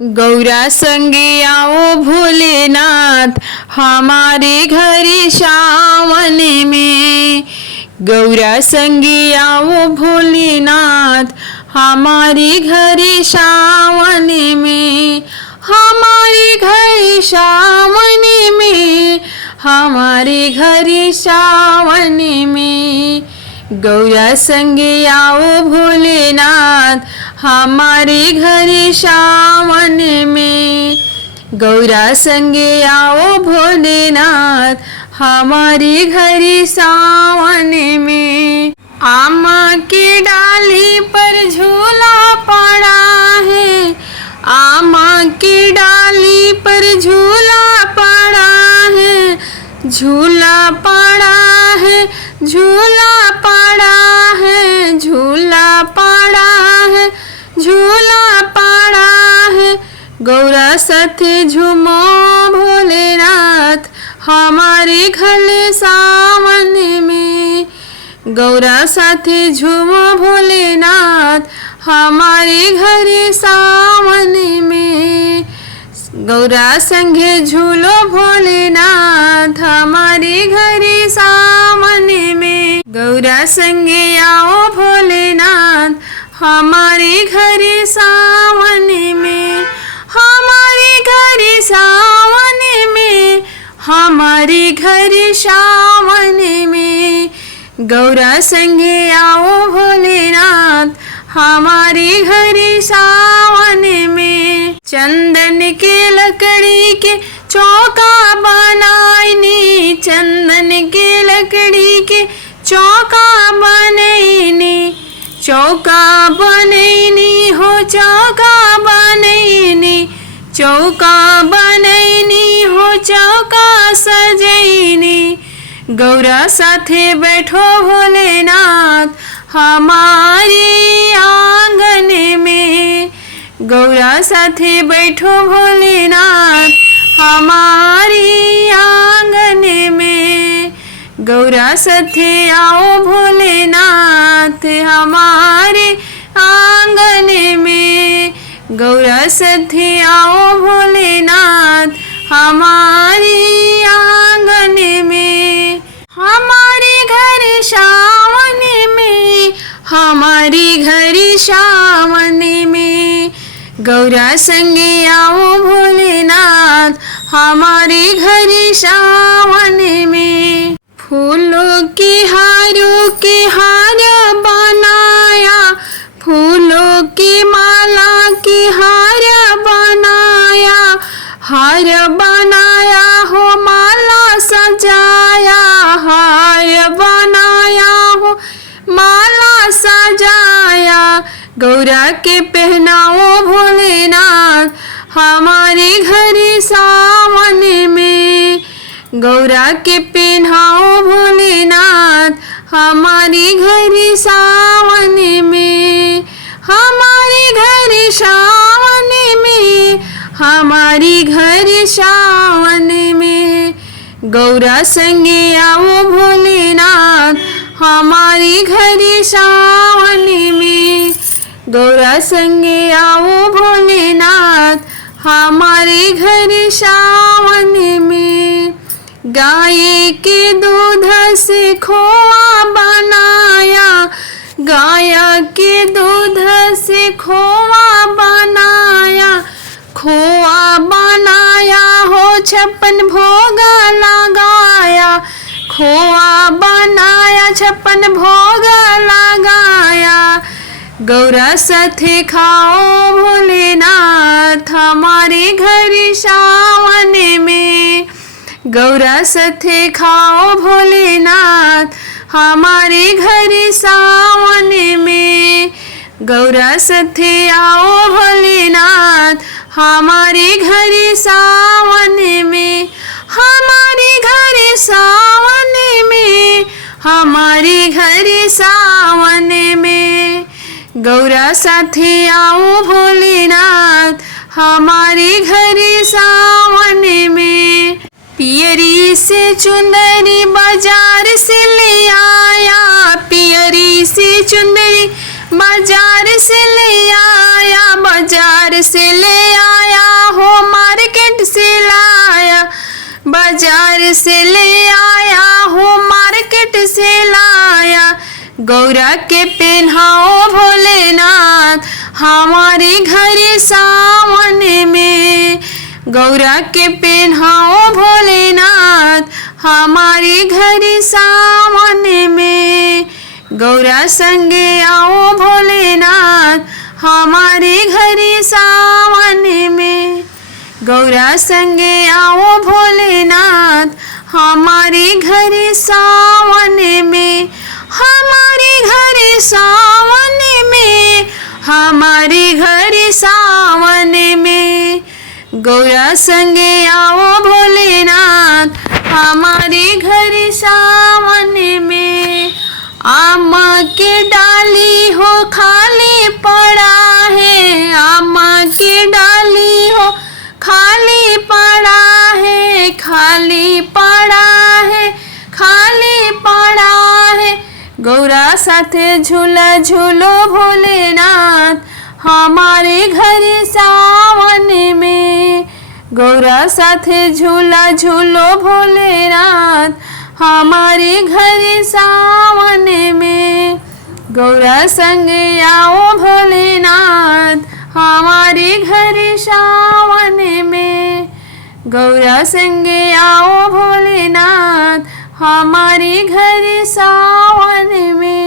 गौरा संगे आओ भोलेनाथ हमारे घर सावन में। गौरा संगे आओ भोलेनाथ हमारे घर सावन में। हमारे घर सावन में, हमारे घर सावन में। गौरा संगे आओ भोलेनाथ हमारे घर सावन में। गौरा संगे आओ भोलेनाथ हमारे घर सावन में। आमा के डाली पर झूला पड़ा है, आमा की डाली पर झूला पड़ा है। झूला पड़ा है, झूला पड़ा है, झूला पड़ा है, झूला पड़ा है। गौरा साथे झूमो भोलेनाथ हमारे घर सावन में। गौरा साथे झूमो भोलेनाथ हमारे घर सावन में। गौरा संगे झूलो भोलेनाथ हमारे घर सावन में। गौरा संगे आओ भोलेनाथ हमारे घर सावन में। हमारे घर सावन में, हमारे घर सावन में। गौरा संगे आओ भोलेनाथ हमारे घर सावन में। चंदन के लकड़ी के चौका बनाईनी, चंदन के लकड़ी के चौका बनैनी। चौका बनैनी हो, चौका बनैनी, चौका बनैनी हो, चौका सजैनी। गौरा साथे बैठो भोलेनाथ हमारे आंगन में। गौरा साथे बैठो भोलेनाथ हमारे आंगन में। गौरा साथे आओ भोलेनाथ हमारे आंगन में। गौरा साथे आओ भोलेनाथ हमारे आंगन में। हमारे घर सावन में, हमारे घर सावन में। गौरा संगे आओ भोलेनाथ हमारे घर सावन में। फूलों के हारों के हार बनाया, फूलों की माला की हार बनाया। हार बनाया हो, माला सजाया, हार बनाया हो, माला सजाया। गौरा के पहनाओ भोलेनाथ हमारे घर सावन में। गौरा के पहनाओ भोलेनाथ हमारे घर सावन में। हमारे घर सावन में, हमारे घर सावन में। गौरा संगे आओ भोलेनाथ हमारे घर सावन में। गौरा संगे आओ भोलेनाथ हमारे घर सावन में। गाय के दूध से खोआ बनाया, गाय के दूध से खोआ बनाया। खोआ बनाया हो, 56 भोग लगाया। खोआ बनाया, 56 भोग लगाया। गौरा साथे खाओ भोलेनाथ हमारे घर सावन में। गौरा साथे खाओ भोलेनाथ हमारे घर सावन में। गौरा साथे आओ भोलेनाथ हमारे घर सावन में। हमारे घर सावन में, हमारे घर सावन में। गौरा साथे आओ भोलेनाथ हमारे घर सावन में। पियरी से चुंदरी बाजार से ले आया, पियरी से चुंदरी बाजार से ले आया, बाजार से ले आया बाजार से ले आया हूँ, मार्केट से लाया, गौरा के पहनाओ भोलेनाथ हमारे घर सावन में। गौरा के पहनाओ भोलेनाथ हमारे घर सावन में। गौरा संगे आओ भोलेनाथ हमारे घर सावन में। गौरा संगे आओ भोलेनाथ हमारे घर सावन में। हमारे घर सावन में, हमारे घर सावन में। गौरा संगे आओ भोलेनाथ हमारे घर सावन में। आमा के डाली हो खाली पड़ा है, आमा के डाली हो खाली पड़ा है, खाली पड़ा है, खाली पड़ा है। गौरा साथे झूला झूलो भोलेनाथ हमारे घर सावन में। गौरा साथे झूला झूलो भोलेनाथ हमारे घर सावन में। गौरा संगे आओ भोलेनाथ हमारे घर सावन में। गौरा संगे आओ भोलेनाथ हमारे घर सावन में।